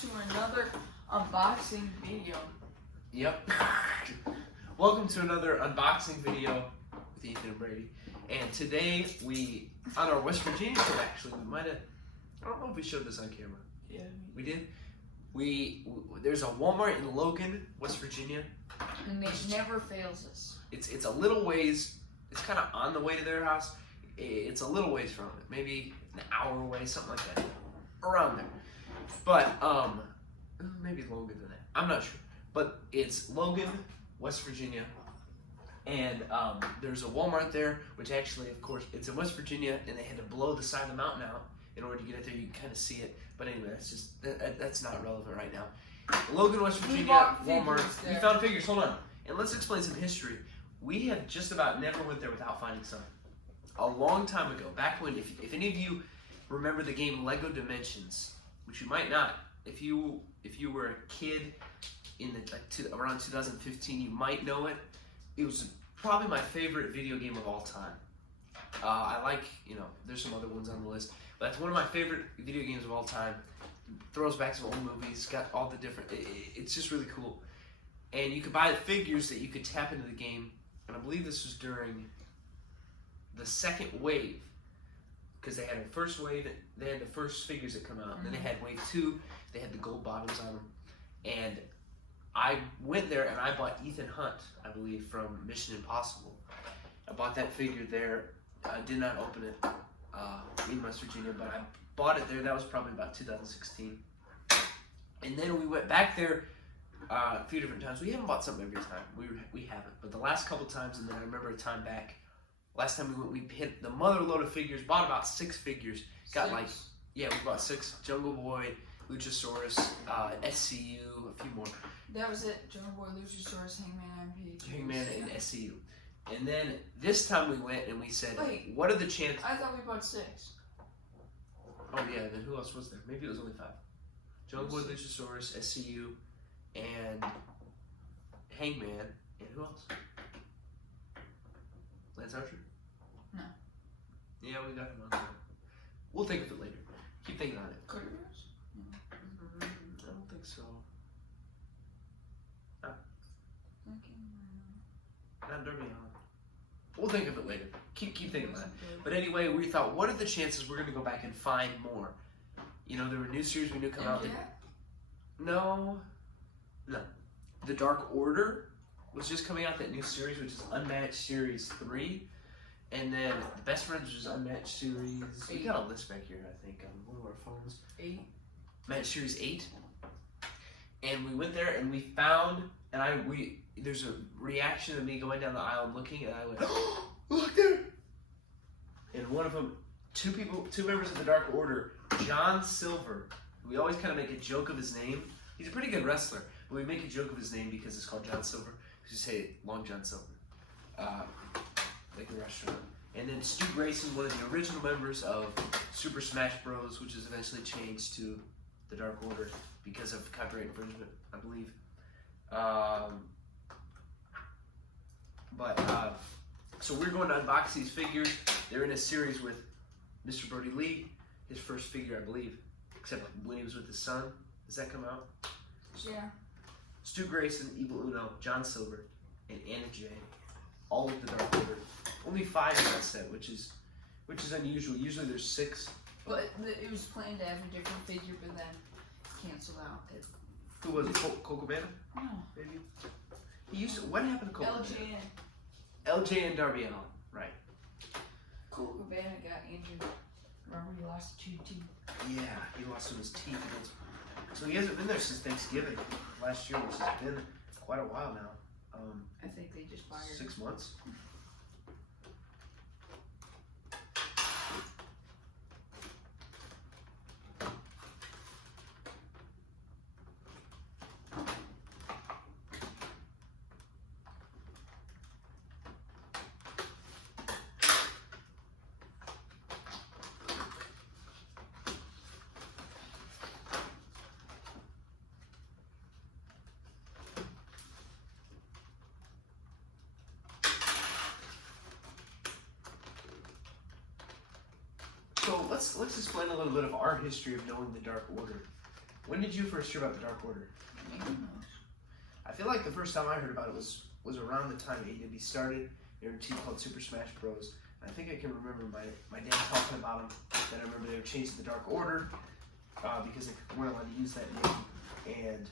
to another unboxing video. Yep. Welcome to another unboxing video with Ethan and Brady. And today on our West Virginia trip, actually, I don't know if we showed this on camera. Yeah. We did? There's a Walmart in Logan, West Virginia. And it never fails us. It's a little ways, it's kind of on the way to their house. It's a little ways from it, maybe an hour away, something like that, around there. But, maybe longer than that, I'm not sure. But it's Logan, West Virginia, and there's a Walmart there, which actually, of course, it's in West Virginia, and they had to blow the side of the mountain out in order to get it there. You can kind of see it, but anyway, that's not relevant right now. Logan, West Virginia, Walmart. We found figures. Hold on, and let's explain some history. We have just about never went there without finding some. A long time ago, back when, if any of you remember the game Lego Dimensions, which you might not, if you were a kid in around 2015, you might know it. It was probably my favorite video game of all time. I like, there's some other ones on the list, but that's one of my favorite video games of all time. Throws back some old movies, got all the different, it's just really cool. And you could buy the figures that you could tap into the game, and I believe this was during the second wave, because they had a first wave, they had the first figures that come out, and then they had wave 2, they had the gold bottoms on them, and I went there and I bought Ethan Hunt, I believe, from Mission Impossible. I bought that figure there. I did not open it in West Virginia, but I bought it there. That was probably about 2016. And then we went back there a few different times. We haven't bought something every time. We haven't. But the last couple times, and then I remember a time back, last time we went, we hit the mother load of figures, bought about 6 figures. Got we bought 6. Jungle Boy, Luchasaurus, SCU, a few more. That was it. Jungle Boy, Luchasaurus, Hangman, and SCU. And then this time we went and we said, what are the chances? I thought we bought 6. Oh yeah, then who else was there? Maybe it was only 5. Jungle Boy, Luchasaurus, SCU, and Hangman, and who else? Lance Archer? No. Yeah, we got him on there. We'll think of it later. Keep thinking on it. Cody Rhodes? I don't think so. Not Derby Allen. We'll think of it later. Keep thinking about it. But anyway, we thought, what are the chances we're going to go back and find more? There were new series we knew come out. No. The Dark Order was just coming out, that new series, which is Unmatched Series 3. And then the Best Friends was Unmatched Series. We got a list back here, I think, on one of our phones. 8. Matched Series 8. And we went there and we found, and there's a reaction of me going down the aisle and looking, and I went, oh, look there! And one of them, two members of the Dark Order, John Silver. We always kind of make a joke of his name. He's a pretty good wrestler, but we make a joke of his name because it's called John Silver. We just say Long John Silver, like the restaurant. And then Stu Grayson, one of the original members of Super Smash Bros., which was eventually changed to the Dark Order because of copyright infringement, I believe. So we're going to unbox these figures. They're in a series with Mr. Brody Lee, his first figure, I believe, except when he was with his son. Does that come out? Yeah. Stu Grayson, Evil Uno, John Silver, and Anna Jay, all of the Dark Order. Only 5 in that set, which is unusual. Usually there's 6. But it was planned to have a different figure, but then canceled out. Who was it? Coco Cabana? No. Maybe. What happened to Coco LJN. LJ and Darby Allin, right. Coco Cabana got injured. Remember he lost 2 teeth? Yeah, he lost some of his teeth. So he hasn't been there since Thanksgiving last year, which has been quite a while now. I think they just fired 6 months. So let's explain a little bit of our history of knowing the Dark Order. When did you first hear about the Dark Order? I feel like the first time I heard about it was around the time AEW started. There were a team called Super Smash Bros. I think I can remember my dad talking about them. Then I remember they were changed to the Dark Order because they weren't allowed to use that name. And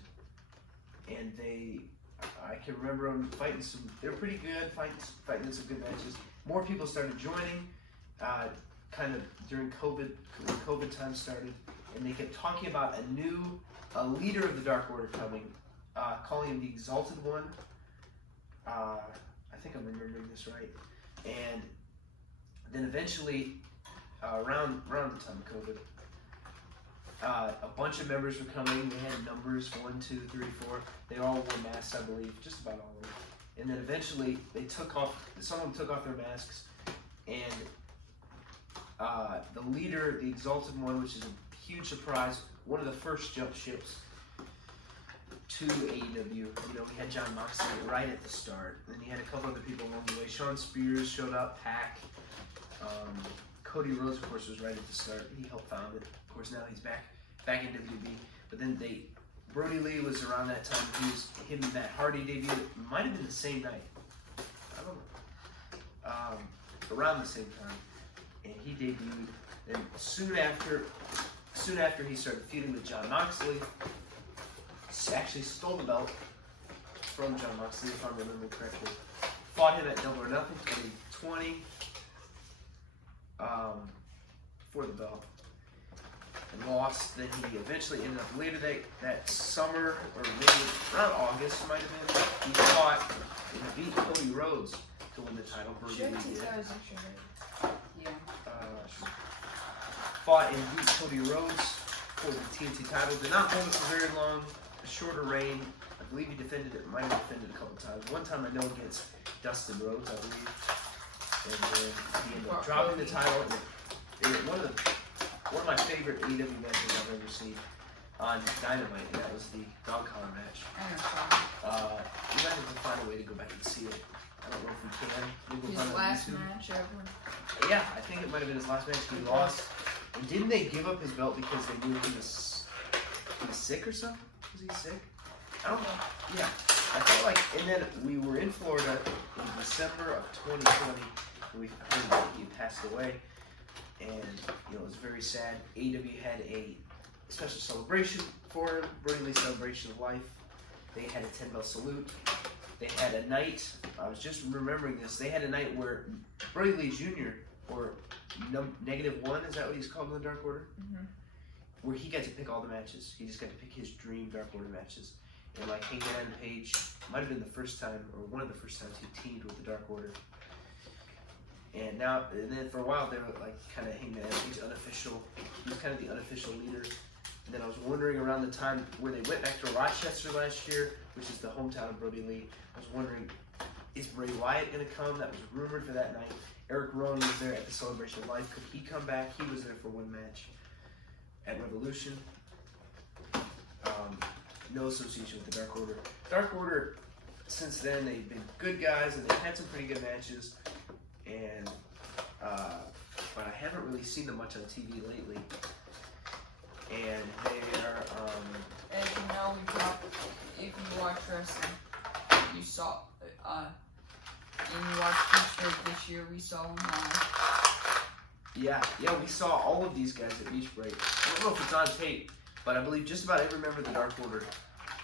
I can remember them fighting they were pretty good, fighting in some good matches. More people started joining, kind of during COVID, when COVID time started. And they kept talking about a leader of the Dark Order coming, calling him the Exalted One. I think I'm remembering this right. And then eventually, around the time of COVID, a bunch of members were coming. They had numbers 1, 2, 3, 4. They all wore masks, I believe, just about all of them. And then eventually, some of them took off their masks, and the leader, the Exalted One, which is a huge surprise, one of the first jump ships to AEW. You know, we had John Moxley right at the start, and he had a couple other people along the way. Sean Spears showed up, Pac. Cody Rhodes, of course, was right at the start. He helped found it. Of course, now he's back in WWE. But then Brody Lee was around that time. Him and Matt Hardy debuted. It might have been the same night. I don't know. Around the same time, and he debuted. And soon after he started feuding with John Moxley. Actually stole the belt from John Moxley, if I'm remembering correctly. Fought him at Double or Nothing 2020 for the belt. And lost. Then he eventually ended up later that summer, or maybe around August, might have been. He fought and beat Cody Rhodes to win the title. Fought and beat Cody Rhodes for the TNT title. Did not hold it for very long. A shorter reign. I believe he defended it. Might have defended a couple times. One time I know against Dustin Rhodes, I believe. And then he ended up dropping the title. And one of my favorite AEW matches I've ever seen on Dynamite, and that was the dog collar match. You might have to find a way to go back and see it. I don't know if we can. His last match ever. Yeah, I think it might have been his last match. He lost. And didn't they give up his belt because they knew he was sick or something? Was he sick? I don't know. Yeah. I felt like, and then we were in Florida in December of 2020. And we heard that he had passed away. And, it was very sad. AEW had a special celebration for him, Brody Lee Celebration of Life. They had a 10-bell salute. They had a night, I was just remembering this, they had a night where Brody Lee Jr., or -1, is that what he's called in the Dark Order? Mm-hmm. Where he got to pick all the matches. He just got to pick his dream Dark Order matches. And like Hangman Page, might have been the first time, or one of the first times he teamed with the Dark Order. And then for a while they were like kind of Hangman Page unofficial. He was kind of the unofficial leader. And then I was wondering around the time where they went back to Rochester last year, which is the hometown of Brody Lee. I was wondering, is Bray Wyatt going to come? That was rumored for that night. Eric Rowan was there at the Celebration of Life. Could he come back? He was there for one match at Revolution. No association with the Dark Order. Dark Order, since then, they've been good guys and they've had some pretty good matches. And but I haven't really seen them much on TV lately. And they are. As you know, if you watch wrestling, you saw. And you watched Beach Break this year, we saw them live. Yeah, we saw all of these guys at Beach Break. I don't know if it's on tape, but I believe just about every member of the Dark Order.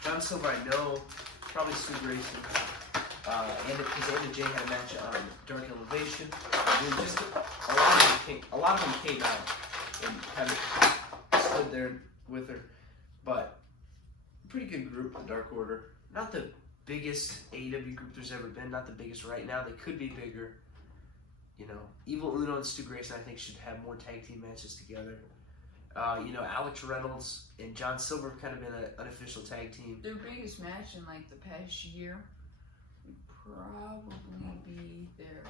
John Silver, I know, probably Stu Grayson, because Anna Jay had a match on Dark Elevation. Just a lot of them came out and kind of stood there with her, but pretty good group, the Dark Order. Not the biggest AEW group there's ever been, not the biggest right now. They could be bigger. Evil Uno and Stu Grayson, I think, should have more tag team matches together. Alex Reynolds and John Silver have kind of been an unofficial tag team. Their biggest match in like the past year would probably be their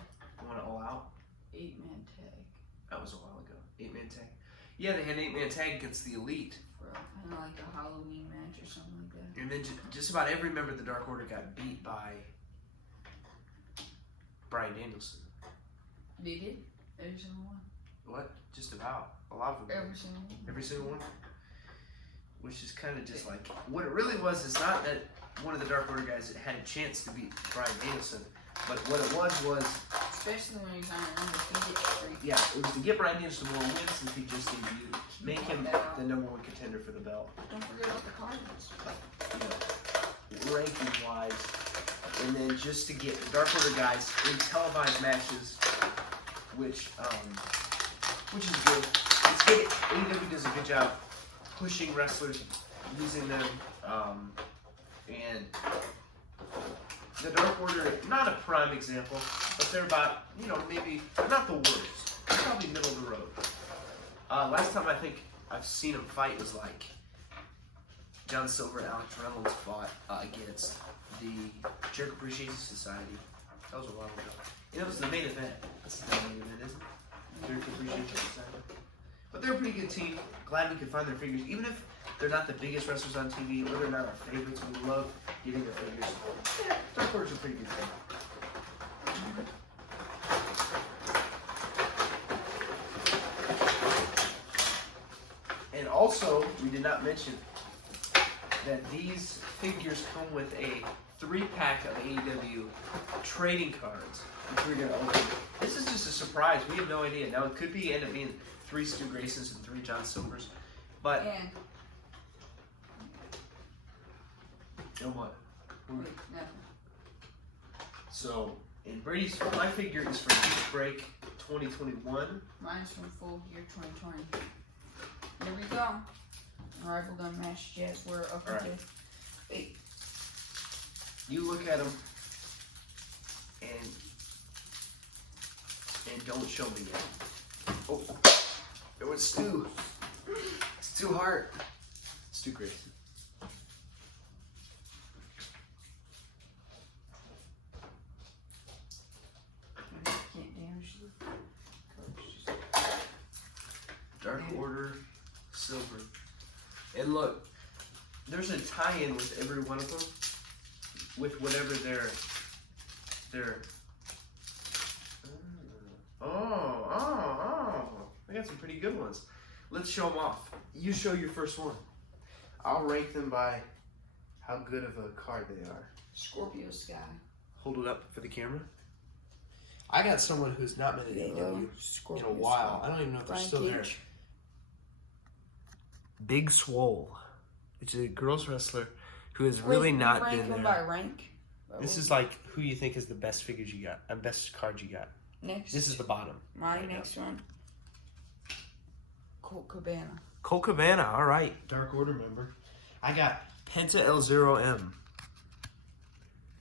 All Out 8-man tag. That was a while ago. 8-man tag. Yeah, they had an 8-man tag against the Elite. For kind of like a Halloween match or something like that. And then just about every member of the Dark Order got beat by Bryan Danielson. They did? Every single one? What? Just about. A lot of them. Every single one. Every single one? which is kind of just like what it really was. Is not that one of the Dark Order guys had a chance to beat Bryan Danielson, but what it was especially when he's on an undefeated streak. yeah, it was to get Bryan Danielson more wins since he just debuted, make him the #1 contender for the belt. Don't forget about the Cardinals. Ranking wise, and then just to get the Dark Order guys in televised matches, which is good. It's good. AEW does a good job pushing wrestlers, using them, and the Dark Order, not a prime example, but they're about, maybe not the worst, probably middle of the road. Last time I think I've seen them fight was like John Silver and Alex Reynolds fought against the Jericho Appreciation Society. That was a while ago. And it was the main event. That's the main event, isn't it? Jericho Appreciation Society. But they're a pretty good team. Glad we could find their figures. Even if they're not the biggest wrestlers on TV, or they're not our favorites, we love getting their figures. Yeah, Dark Order's a pretty good thing. And also, we did not mention that these figures come with a 3-pack of AEW trading cards, which we're going to open. This is just a surprise. We have no idea. Now, it could end up being 3 Stu Graysons and 3 John Silvers. But... Yeah. And what? Wait, no. So, and my figure is from Beach Break 2021. Mine's from Full Gear 2020. There we go. Rival Gun Match Jets. We're up All to right. 8. You look at them and don't show me yet. Oh, it was Stu. It's too hard. Stu Grayson. Can't damage the colors. Dark Order, Silver. And look, there's a tie-in with every one of them, with whatever their we got some pretty good ones. Let's show them off. You show your first one. I'll rank them by how good of a card they are. Scorpio Sky. Hold it up for the camera. I got someone who's not been in AEW in a while. I don't even know if they're still there. Big Swole, which is a girls wrestler who has really not been there. By rank? This is like who you think is the best figures you got, best card you got. Next. This is the bottom. My next one. Colt Cabana. Colt Cabana, all right. Dark Order member. I got Penta L0M,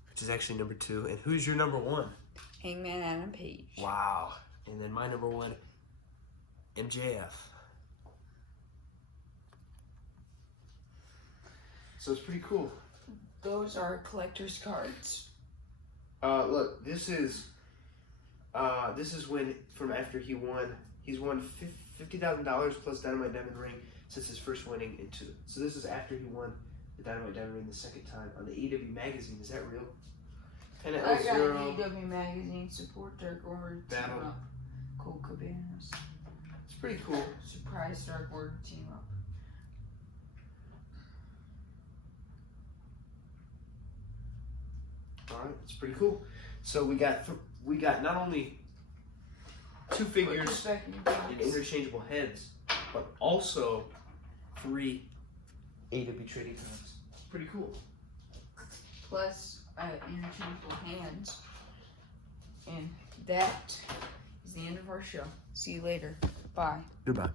which is actually number 2. And who's your number 1? Hangman Adam Page. Wow. And then my number 1, MJF. So it's pretty cool. Those are collector's cards. Look, this is when from after he won. He's won $50,000 plus Dynamite Diamond Ring since his first winning in 2. So this is after he won the Dynamite Diamond Ring the second time on the AEW magazine. Is that real? I got an AEW magazine. Support Dark Order. Battle. Team up. Colt Cabanas. It's pretty cool. Surprise Dark Order team up. All right, it's pretty cool. So we got not only 2 figures and interchangeable heads, but also 3 AEW trading cards. It's pretty cool. Plus interchangeable hands. And that is the end of our show. See you later. Bye. Goodbye.